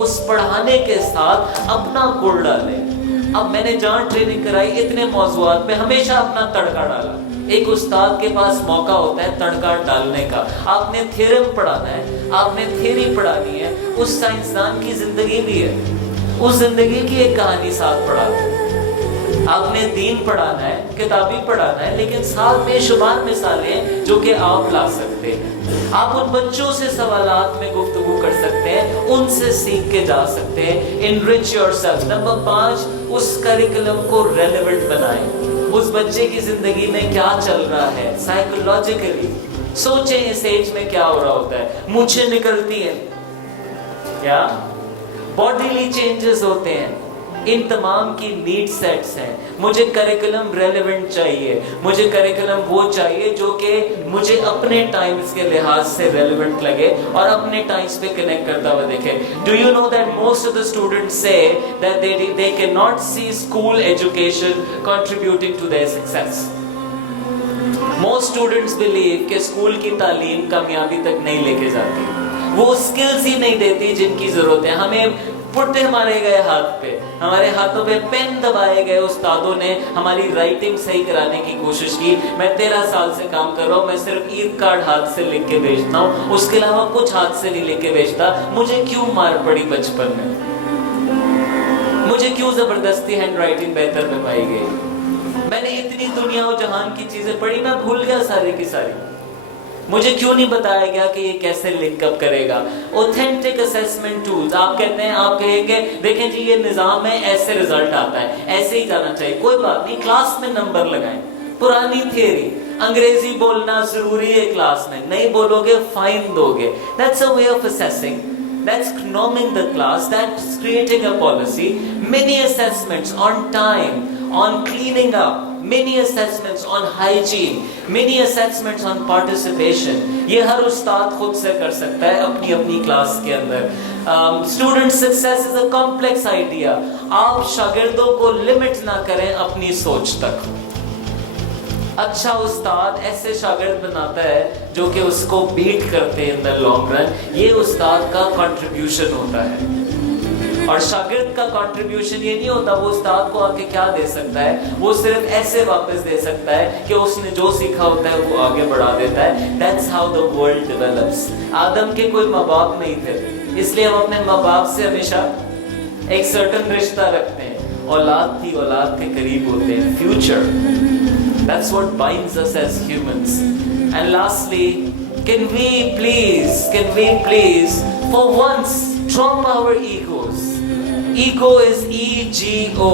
اس پڑھانے کے ساتھ اپنا گر ڈالیں. اب میں نے جہاں ٹریننگ کرائی اتنے موضوعات پہ ہمیشہ اپنا تڑکا ڈالا. ایک استاد کے پاس موقع ہوتا ہے تڑکا ڈالنے کا. آپ نے تھیورم پڑھانا ہے, آپ نے تھیوری پڑھانی ہے. اس سائنسدان کی زندگی بھی ہے, اس زندگی کی ایک کہانی ساتھ پڑھانا ہے. آپ نے دین پڑھانا ہے, کتابی پڑھانا ہے, لیکن ساتھ میں شمار مثالیں ہیں جو کہ آپ لا سکتے ہیں. آپ ان بچوں سے سوالات میں گفتگو کر سکتے ہیں, ان سے سیکھ کے جا سکتے ہیں. enrich yourself. نمبر 5, اس کریکولم کو ریلیونٹ بنائیں. اس بچے کی زندگی میں کیا چل رہا ہے سائیکولوجیکلی. سوچیں اس ایج میں کیا ہو رہا ہوتا ہے. مونچھیں نکلتی ہیں کیا, باڈیلی چینجز ہوتے ہیں, ان تمام کی نیڈ سیٹس ہیں. مجھے کریکولم ریلیونٹ چاہیے, مجھے کریکولم وہ چاہیے جو کہ مجھے اپنے ٹائمز کے لحاظ سے ریلیونٹ لگے اور اپنے ٹائمز پہ کنیکٹ کرتا ہوا دیکھے. Do you know that most of the students say that they cannot see school education contributing to their success. Most students believe کہ اسکول کی تعلیم کامیابی تک نہیں لے کے جاتی, وہ اسکلز ہی نہیں دیتی جن کی ضرورت ہے. ہمیں پٹے مارے گئے ہاتھ پہ, ہمارے ہاتھوں پہ پین دبائے گئے. استادوں نے ہماری رائٹنگ صحیح کرانے کی کوشش کی. میں 13 سال سے کام کر رہا ہوں, میں صرف عید کارڈ ہاتھ سے لکھ کے بھیجتا ہوں, اس کے علاوہ کچھ ہاتھ سے نہیں لکھ کے بھیجتا. مجھے کیوں مار پڑی بچپن میں, مجھے کیوں زبردستی ہینڈ رائٹنگ بہتر میں پائی گئی. میں نے اتنی دنیا و جہان کی چیزیں پڑھی, میں بھول گیا ساری کی ساری. مجھے کیوں نہیں بتایا گیا کہ یہ کیسے لنک اپ کرے گا. Authentic assessment tools. آپ کہتے ہیں, آپ کہیں کہ دیکھیں جی یہ نظام ہے, ایسے رزلٹ آتا ہے, ایسے ہی جانا چاہیے. کوئی بات نہیں, کلاس میں نمبر لگائیں. پرانی تھیوری, انگریزی بولنا ضروری ہے کلاس میں, نہیں بولو گے فائن دو گے. That's a way of assessing. That's norming the class. That's creating a policy. Many assessments on time, on cleaning up, many assessments on hygiene, many assessments on participation. یہ ہر استاد خود سے کر سکتا ہے اپنی اپنی کلاس کے اندر. Student success is a complex idea. آپ شاگردوں کو لمٹ نہ کریں اپنی سوچ تک. اچھا استاد ایسے شاگرد بناتا ہے جو کہ اس کو بیٹ کرتے ہیں ان دا لانگ رن. یہ استاد کا کنٹریبیوشن ہوتا ہے. اور شاگرد کا کنٹریبیوشن یہ نہیں ہوتا وہ استاد کو آگے کیا دے سکتا ہے, وہ صرف ایسے واپس دے سکتا ہے کہ اس نے جو سیکھا ہوتا ہے وہ آگے بڑھا دیتا ہے. That's how the world develops. آدم کے کوئی ماں باپ نہیں تھے, اس لیے ہم اپنے ماں باپ سے ہمیشہ ایک سرٹن رشتہ رکھتے ہیں. اولاد تھی, اولاد کے قریب ہوتے ہیں. Future. That's what binds us as humans. And lastly, can we please for once drop our egos. Ego is E-G-O.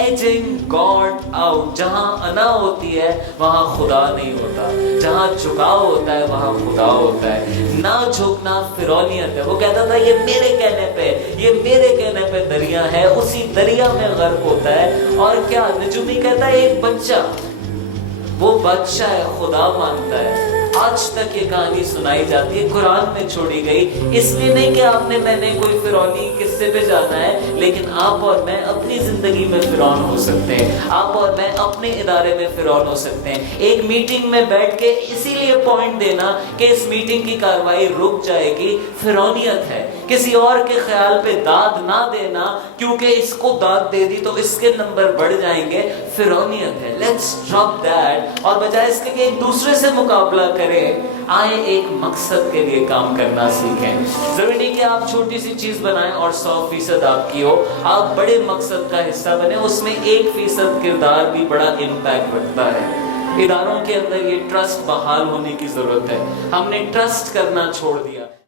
Edging God out. جہاں انا ہوتی ہے وہاں خدا نہیں ہوتا, جہاں جھکاؤ ہوتا ہے وہاں خدا ہوتا ہے. نہ جھکنا فرعونیت ہے. وہ کہتا تھا یہ میرے کہنے پہ, یہ میرے کہنے پہ دریا ہے, اسی دریا میں غرق ہوتا ہے. اور کیا نجومی کہتا ہے ایک بچہ, وہ بادشاہ ہے, خدا مانتا ہے. آج تک یہ کہانی سنائی جاتی ہے, قرآن میں چھوڑی گئی. اس لیے نہیں کہ آپ نے میں نے کوئی فرعونی قصے پہ جانا ہے, لیکن آپ اور میں اپنی زندگی میں فرعون ہو سکتے ہیں. آپ اور میں اپنے ادارے میں فرعون ہو سکتے ہیں. ایک میٹنگ میں بیٹھ کے اسی لیے پوائنٹ دینا کہ اس میٹنگ کی کاروائی رک جائے گی, فرعونیت ہے. کسی اور کے خیال پہ داد نہ دینا کیونکہ اس کو داد دے دی تو اس کے نمبر بڑھ جائیں گے, فرعونیت ہے. لیٹس ڈراپ دیٹ, اور بجائے اس کے کہ ایک دوسرے سے مقابلہ کریں, آئے ایک مقصد کے لیے کام کرنا سیکھیں. ضروری نہیں کہ آپ چھوٹی سی چیز بنائیں اور 100% آپ کی ہو. آپ بڑے مقصد کا حصہ بنیں, اس میں 1% کردار بھی بڑا امپیکٹ رکھتا ہے. اداروں کے اندر یہ ٹرسٹ بحال ہونے کی ضرورت ہے. ہم نے ٹرسٹ کرنا چھوڑ دیا.